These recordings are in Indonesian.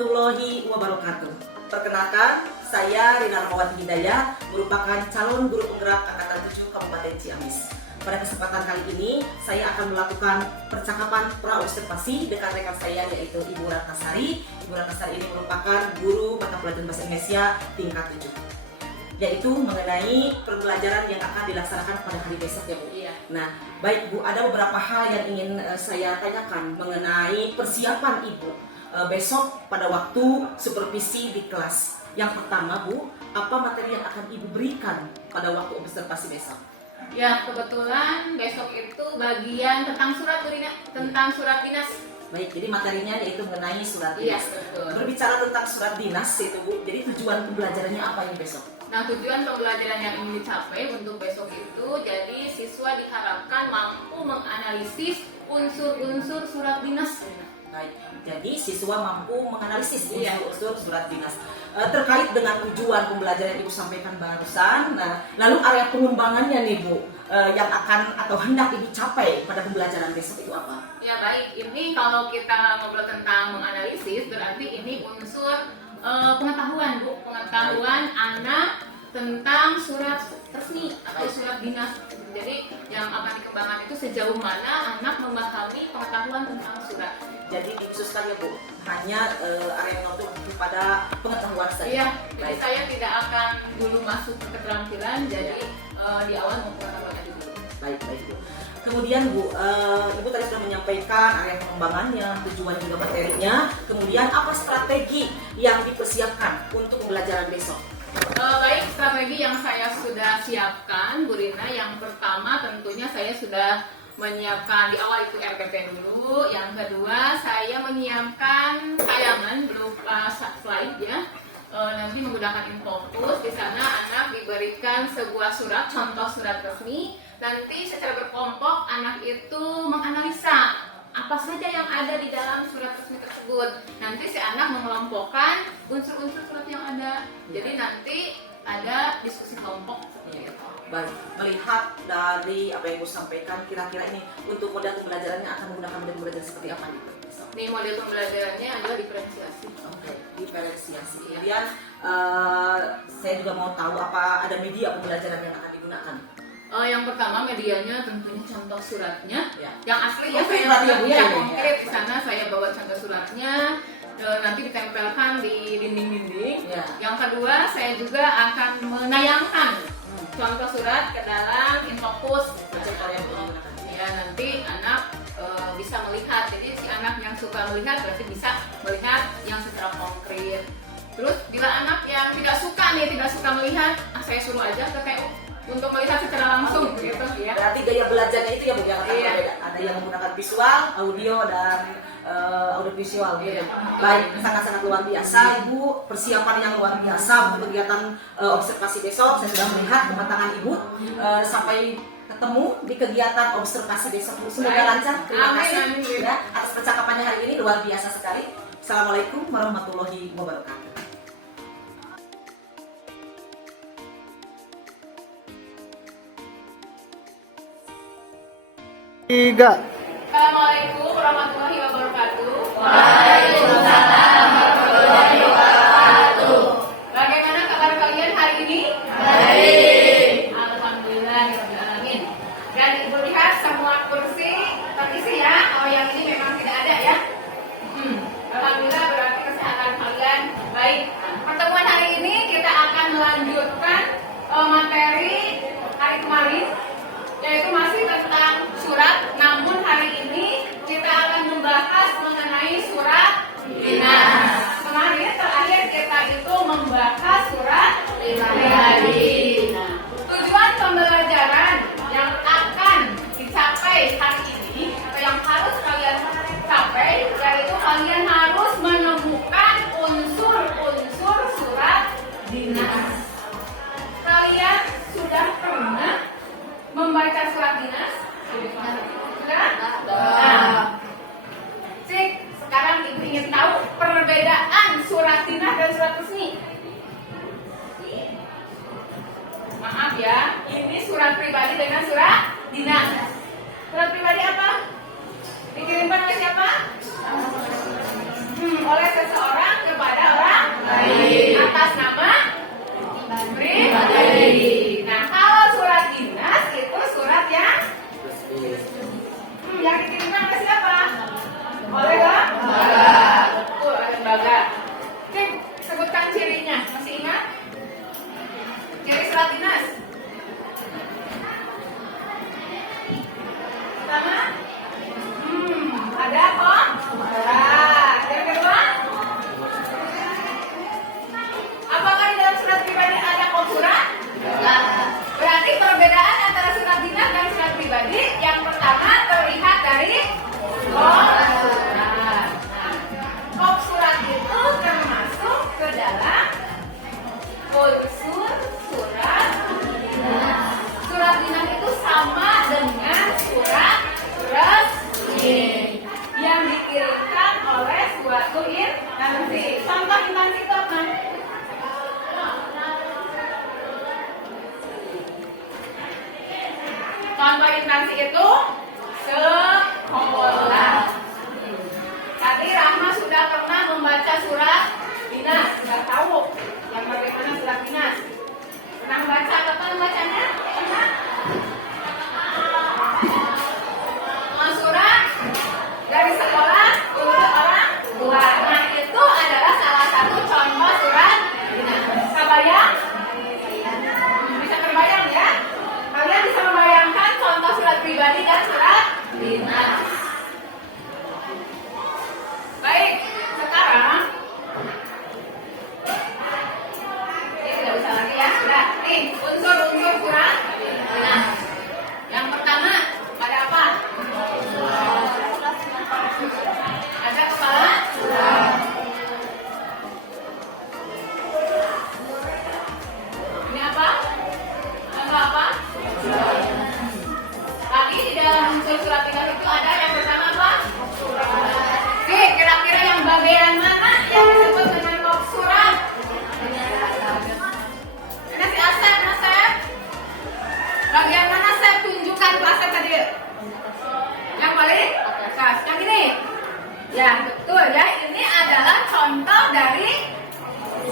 warahmatullahi wabarakatuh. Perkenalkan, saya Rina Rahmawati Hidayah, merupakan calon guru penggerak Angkatan 7 Kabupaten Ciamis. Pada kesempatan kali ini, saya akan melakukan percakapan pra-observasi dengan rekan saya, yaitu Ibu Ratnasari. Ibu Ratnasari ini merupakan guru mata pelajaran bahasa Indonesia tingkat 7, yaitu mengenai pembelajaran yang akan dilaksanakan pada hari besok ya Bu. Iya. Nah, baik Bu, ada beberapa hal yang ingin saya tanyakan mengenai persiapan Ibu besok pada waktu supervisi di kelas. Yang pertama Bu, apa materi yang akan Ibu berikan pada waktu observasi besok? Ya, kebetulan besok itu bagian tentang surat tentang surat dinas. Baik, jadi materinya yaitu mengenai surat Iya, dinas. betul. Berbicara tentang surat dinas itu Bu, jadi tujuan pembelajarannya apa ini besok? Nah, tujuan pembelajaran yang ingin dicapai untuk besok itu, jadi siswa diharapkan mampu menganalisis unsur-unsur surat dinas. Baik, jadi siswa mampu menganalisis Iya. unsur surat dinas. Terkait dengan tujuan pembelajaran yang Ibu sampaikan barusan, nah, lalu area pengembangannya nih Bu, yang akan atau hendak Ibu capai pada pembelajaran besok itu apa? Ya baik, ini kalau kita ngobrol tentang menganalisis, berarti ini unsur pengetahuan Bu, pengetahuan anak tentang surat resmi atau surat dinas. Jadi yang akan dikembangkan itu sejauh mana anak memahami pengetahuan tentang surat. Jadi dikhususkan ya Bu, hanya area yang pada pengetahuan saja. Iya, jadi Baik. saya tidak akan dulu masuk ke keterampilan, jadi di awal mau pengetahuan aja dulu. Baik Bu. Kemudian Bu, Ibu tadi sudah menyampaikan area pengembangannya, tujuan juga materinya. Kemudian apa strategi yang dipersiapkan untuk pembelajaran besok? Baik, strategi yang saya sudah siapkan, Bu Rina. Yang pertama tentunya saya sudah menyiapkan di awal itu RPP dulu. Yang kedua saya menyiapkan tayangan berupa slide ya. Nanti menggunakan infocus. Di sana anak diberikan sebuah surat, contoh surat resmi. Nanti secara berkelompok anak itu menganalisa apa saja yang ada di dalam surat resmi tersebut. Nanti si anak mengelompokkan unsur-unsur surat yang ada. Jadi nanti ada diskusi kelompok seperti itu. Baik, melihat dari apa yang Ibu sampaikan, kira-kira ini untuk model pembelajarannya akan menggunakan model pembelajaran seperti apa nih Bu? besok? Ini model pembelajarannya adalah diferensiasi. Oke, diferensiasi. Kemudian saya juga mau tahu apa ada media pembelajaran yang akan digunakan. Yang pertama medianya tentunya contoh suratnya. Ya. Yang asli ya Konkret saya berarti ya, Bu, ya, yang ini, konkret ya. di sana saya bawa contoh suratnya. Nanti ditempelkan di dinding-dinding. Ya. Yang kedua saya juga akan menayangkan contoh surat ke dalam infocus. Contoh yang digunakan. Ya, nanti anak bisa melihat. Jadi si anak yang suka melihat berarti bisa melihat yang secara konkret. Terus bila anak yang tidak suka melihat, saya suruh aja ke TU untuk melihat secara langsung gitu ya. Berarti gaya belajarnya itu yang akan Iya. berbeda. Ada yang menggunakan visual, audio, dan audio visual. Iya. Baik, sangat-sangat luar biasa Ibu. Persiapan yang luar biasa untuk kegiatan observasi besok. Saya sudah melihat kematangan Ibu. Sampai ketemu di kegiatan observasi besok. Semoga Baik. lancar. Terima Amin, kasih amin. ya, atas percakapannya hari ini, luar biasa sekali. Assalamualaikum warahmatullahi wabarakatuh. Tiga. Assalamualaikum warahmatullahi wabarakatuh. Bagaimana kabar kalian hari ini? Baik. Alhamdulillahirrahmanirrahim. Dan Ibu lihat semua kursi terisi ya. Oh, yang ini memang tidak ada ya. Alhamdulillah, berarti kesehatan kalian baik. Pertemuan hari ini kita akan melanjutkan materi hari kemarin, yaitu masih tentang surat, namun substansi itu sekolah. Tadi Rahma sudah pernah membaca surat dinas, sudah tahu yang bagaimana surat dinas. Pernah membaca, kapan bacanya? Pernah? Surat dari sekolah untuk orang tua. Nah, itu adalah salah satu contoh surat dinas. Kebayang? Bisa terbayang ya? Kalian bisa membayangkan contoh surat pribadi dan surat dinas. Baik, sekarang ini tidak bisa lagi ya. Sudah, nih unsur-unsur surat dinas. Yang pertama ada apa? Ada kepala surat. Ini apa? Ada apa? Tadi di dalam unsur surat dinas itu ada yang pertama apa? Oke, kira-kira yang bagian mana yang disebut dengan kop surat? Ini si Asep, Asep. Bagian mana Asep? Tunjukkan ke Asep tadi. Yang paling atas. Yang ini. Ya, betul ya. Ini adalah contoh dari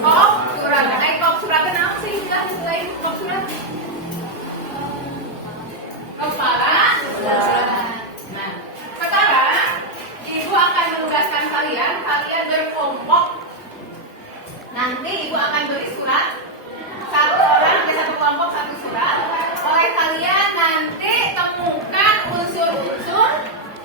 kop surat. Kop surat kenapa sih? Selain kop surat. Kepala surat. Nah, sekarang Ibu akan menugaskan kalian berkelompok. Nanti Ibu akan beri surat. Satu orang ke satu kelompok satu surat. Oleh kalian nanti temukan unsur-unsur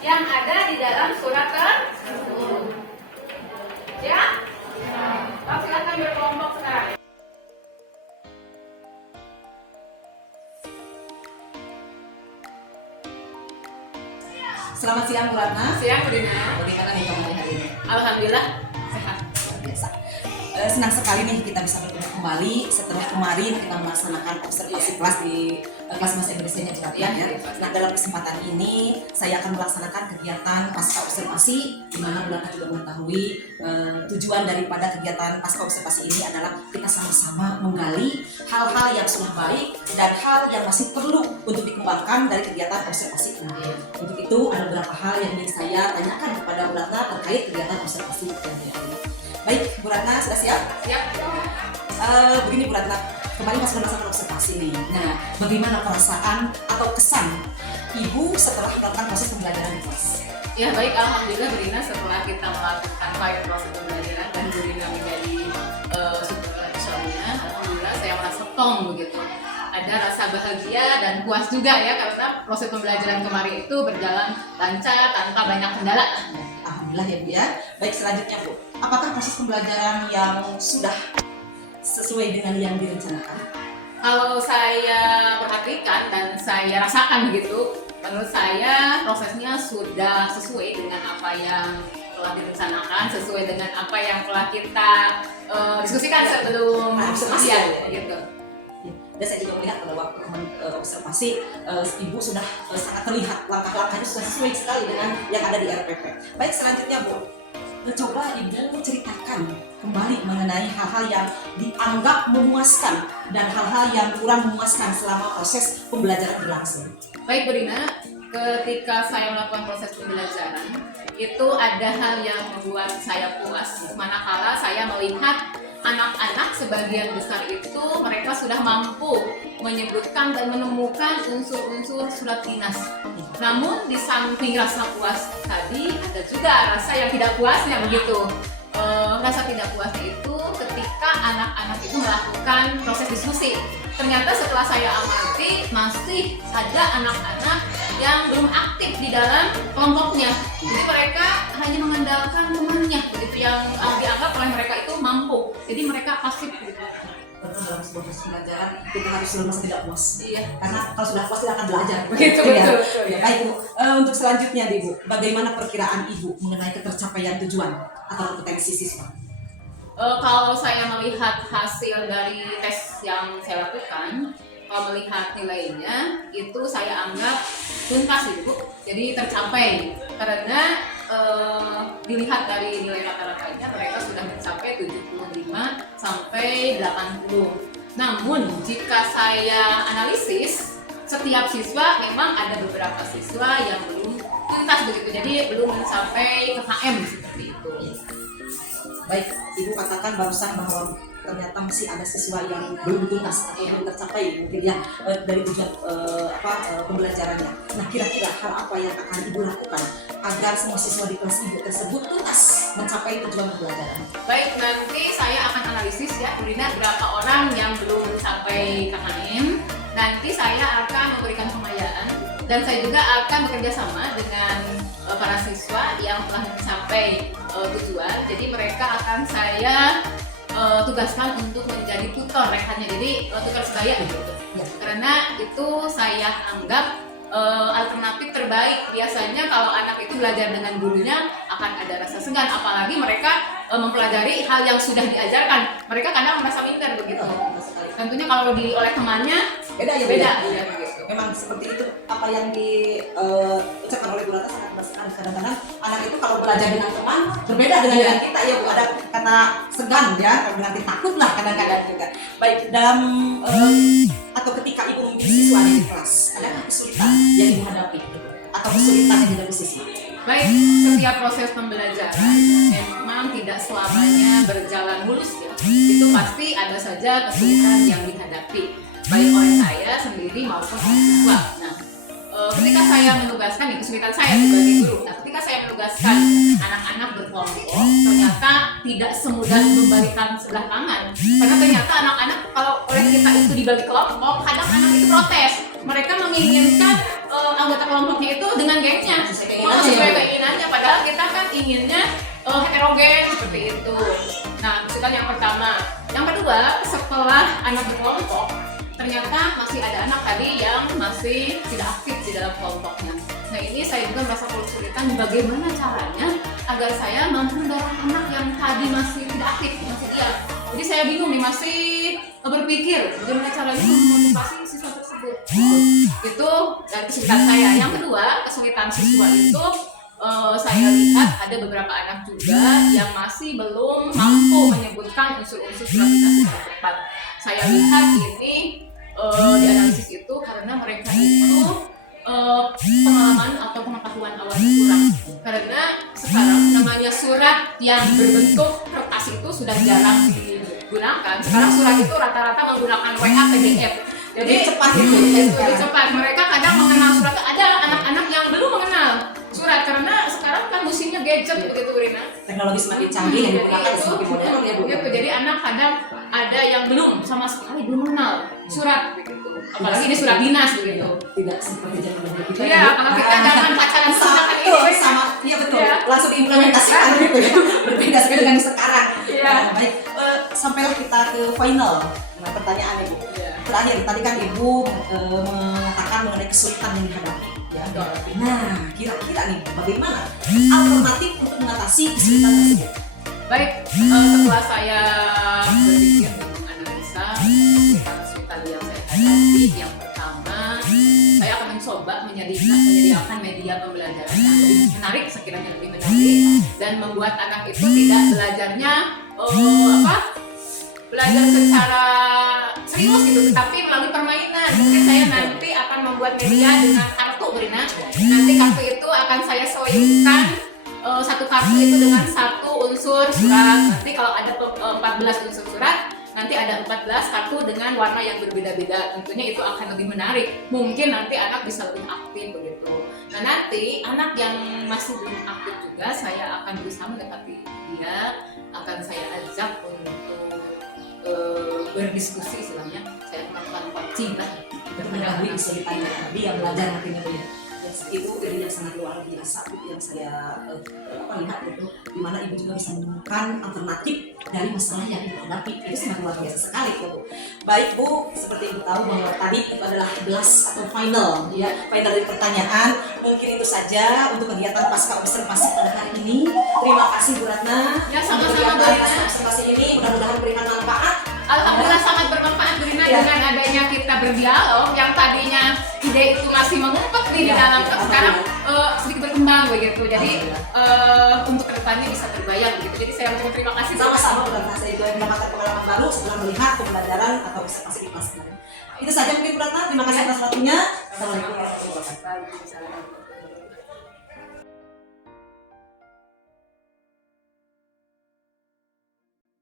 yang ada di dalam surat tersebut. Ya? Silakan berkelompok sekarang. Selamat siang Bu Ratna. Siang, Bu Dina. Bagaimana nih kamu hari ini? Alhamdulillah sehat. Luar biasa. Senang sekali nih kita bisa bertemu kembali setelah kemarin kita melaksanakan observasi kelas di kelas bahasa Inggrisnya Bu Ratna ya. Nah, dalam kesempatan ini saya akan melaksanakan kegiatan pasca observasi di mana Bu Ratna juga mengetahui tujuan daripada kegiatan pasca observasi ini adalah kita sama-sama menggali hal-hal yang sudah baik dan hal yang masih perlu untuk dikembangkan dari kegiatan observasi ini. Untuk itu ada beberapa hal yang ingin saya tanyakan kepada Bu Ratna terkait kegiatan observasi ini. Baik, Bu Ratna sudah siap? Siap. Begini Bu Ratna, kemarin pas melaksanakan observasi nih. Nah, bagaimana perasaan atau kesan Ibu setelah melakukan proses pembelajaran di kelas? Ya baik, alhamdulillah Bu Dina setelah kita melakukan pilot proses pembelajaran dan Bu Dina menjadi supervisornya, alhamdulillah saya merasa plong begitu. Ada rasa bahagia dan puas juga ya karena proses pembelajaran kemarin itu berjalan lancar tanpa banyak kendala. Alhamdulillah ya Bu ya. Baik, selanjutnya Bu, apakah proses pembelajaran yang sudah sesuai dengan yang direncanakan? Kalau saya perhatikan dan saya rasakan begitu, menurut saya prosesnya sudah sesuai dengan apa yang telah direncanakan, sesuai dengan apa yang telah kita diskusikan sebelum observasi ya, gitu. Dan saya juga melihat pada waktu observasi Ibu sudah sangat terlihat langkah-langkahnya sudah sesuai sekali dengan yang ada di RPP. Baik, selanjutnya Bu, coba Ibu ceritakan kembali mengenai hal-hal yang dianggap memuaskan dan hal-hal yang kurang memuaskan selama proses pembelajaran berlangsung. Baik Bu Dina, ketika saya melakukan proses pembelajaran itu ada hal yang membuat saya puas, manakala saya melihat anak-anak sebagian besar itu mereka sudah mampu menyebutkan dan menemukan unsur-unsur surat dinas. Namun di samping rasa puas tadi ada juga rasa yang tidak puasnya begitu. Rasa tidak puasnya itu ketika anak-anak itu melakukan proses diskusi. Ternyata setelah saya amati masih ada anak-anak yang belum aktif di dalam kelompoknya. Jadi mereka hanya mengandalkan temannya, begitu yang dianggap oleh mereka itu mampu. Jadi mereka pasif gitu. Betul, dalam sebuah proses pembelajaran kita harus selalu merasa tidak puas. Iya. Karena kalau sudah puas tidak akan belajar. Begitu, Ya. betul. Ya, baik Bu. Untuk selanjutnya nih Bu, bagaimana perkiraan Ibu mengenai ketercapaian tujuan atau kompetensi siswa? Kalau saya melihat hasil dari tes yang saya lakukan, kalau melihat nilainya itu saya anggap tuntas Ibu, jadi tercapai karena dilihat dari nilai rata-ratanya mereka sudah mencapai 75 sampai 80. Namun jika saya analisis setiap siswa memang ada beberapa siswa yang belum tuntas begitu, jadi belum mencapai KKM seperti itu. Baik, Ibu katakan barusan bahwa ternyata masih ada siswa yang belum tuntas atau belum tercapai mungkin ya dari tujuan pembelajarannya. Nah, kira-kira hal apa yang akan Ibu lakukan agar semua siswa di kelas Ibu tersebut tuntas mencapai tujuan pembelajaran? Baik, nanti saya akan analisis ya, Rina, berapa orang yang belum mencapai KKM. Nanti saya akan memberikan pembiayaan dan saya juga akan bekerja sama dengan para siswa yang telah mencapai tujuan. Jadi mereka akan saya tugaskan untuk menjadi tutor rekannya, jadi tutor sebaya gitu. Ya. Karena itu saya anggap alternatif terbaik. Biasanya kalau anak itu belajar dengan gurunya akan ada rasa segan, apalagi mereka mempelajari hal yang sudah diajarkan. Mereka kadang merasa minder begitu. Tentunya kalau oleh temannya beda ya, beda. Ya, Gitu. memang seperti itu apa yang diucapkan oleh Bu Ratna sangat bersekan. Kadang-kadang anak itu kalau belajar dengan teman berbeda dengan kita ya Bu, ada karena segan ya, nanti takut lah kadang-kadang juga. Baik, dalam atau ketika Ibu membimbing siswa di kelas, adakah kesulitan yang Ibu hadapi atau kesulitan yang dihadapi siswa? Baik, setiap proses pembelajaran memang tidak selamanya berjalan mulus ya. Itu pasti ada saja kesulitan yang dihadapi, baik oleh saya sendiri maupun oleh siswa. Nah, ketika saya menugaskan, itu kesulitan saya sebagai guru. Nah, ketika saya menugaskan anak-anak berkelompok, ternyata tidak semudah membalikan sebelah tangan. Karena ternyata anak-anak kalau oleh kita itu dibagi kelompok, kadang anak itu protes. Mereka menginginkan anggota kelompoknya itu dengan gengnya, sesuai keinginannya. Padahal kita kan inginnya heterogen seperti itu. Nah, kesulitan yang pertama. Yang kedua, setelah anak berkelompok, ternyata masih ada anak tadi yang masih tidak aktif di dalam kelompoknya. Nah, ini saya juga merasa kesulitan bagaimana caranya agar saya mampu mendorong anak yang tadi masih tidak aktif, masih diam. Jadi saya bingung nih, masih berpikir bagaimana caranya memotivasi siswa tersebut. Itu dari kesulitan saya. Yang kedua, kesulitan siswa itu saya lihat ada beberapa anak juga yang masih belum mampu menyebutkan unsur-unsur surat dinas secara tepat. Saya lihat ini di analisis itu karena mereka itu pengalaman atau pengetahuan awalnya kurang. Karena sekarang namanya surat yang berbentuk kertas itu sudah jarang digunakan. Sekarang surat itu rata-rata menggunakan WA, PDF. Jadi cepat itu, lebih cepat. Mereka kadang mengenal surat. Ada anak-anak yang belum mengenal surat karena sekarang kan musimnya gadget begitu, Rina. Teknologi semakin canggih yang digunakan semakin modern ya Bu. Gitu. Jadi anak kadang ada yang belum sama sekali belum mengenal surat begitu. Apalagi ini surat dinas begitu. Tidak seperti zaman dulu kita. Iya, kalau kita jangan pacaran sama ini sama, iya betul. Langsung diimplementasikan gitu ya. Berbeda sekali dengan sekarang. Iya. Baik, sampailah kita ke final. Nah, pertanyaan Ibu. Terakhir, tadi kan Ibu mengatakan mengenai kesulitan yang dihadapi. Ya, nah, kira-kira nih bagaimana alternatif untuk mengatasi kesulitan tersebut? Baik, setelah saya berpikir dan menganalisa kesulitan yang saya hadapi, yang pertama saya akan mencoba menyediakan media pembelajaran yang lebih menarik, sekiranya lebih menarik, dan membuat anak itu tidak belajarnya belajar secara serius gitu, tetapi melalui permainan. Mungkin saya nanti akan membuat media dengan kartu, Brina. Nanti kartu itu akan saya selipkan satu kartu itu dengan satu unsur surat. Nanti kalau ada 14 unsur surat, nanti ada 14 kartu dengan warna yang berbeda-beda. Tentunya itu akan lebih menarik. Mungkin nanti anak bisa lebih aktif begitu. Nah, nanti anak yang masih belum aktif juga saya akan berusaha mendekati dia, akan saya ajak untuk berdiskusi istilahnya. Saya melakukan coaching lah. Mengetahui kesulitan dia belajar nantinya Bu. Itu ilmu yang sangat luar biasa yang saya lihat itu, dimana Ibu juga bisa menemukan alternatif dari masalah yang Ibu hadapi. Itu sangat luar biasa sekali Bu. Baik Bu, seperti Ibu tahu bahwa tadi itu adalah blast atau final ya, final dari pertanyaan. Mungkin itu saja untuk kegiatan pasca observasi pada hari ini. Terima kasih Bu Ratna. Ya, sama-sama untuk Bu Rina. pasca observasi ini mudah-mudahan memberikan manfaat. Alhamdulillah sangat bermanfaat, Bu Rina, dengan adanya kita berdialog yang tadinya ide itu masih mengumpet di dalam, sekarang sedikit berkembang begitu. Jadi untuk kedepannya bisa terbayang begitu. Jadi saya mengucapkan terima kasih. Sama-sama Bu Ratna, saya juga mendapatkan pengalaman baru setelah melihat pembelajaran atau observasi di kelas kemarin. Itu saja mungkin Bu Ratna. Terima kasih atas waktunya. Assalamualaikum warahmatullahi wabarakatuh.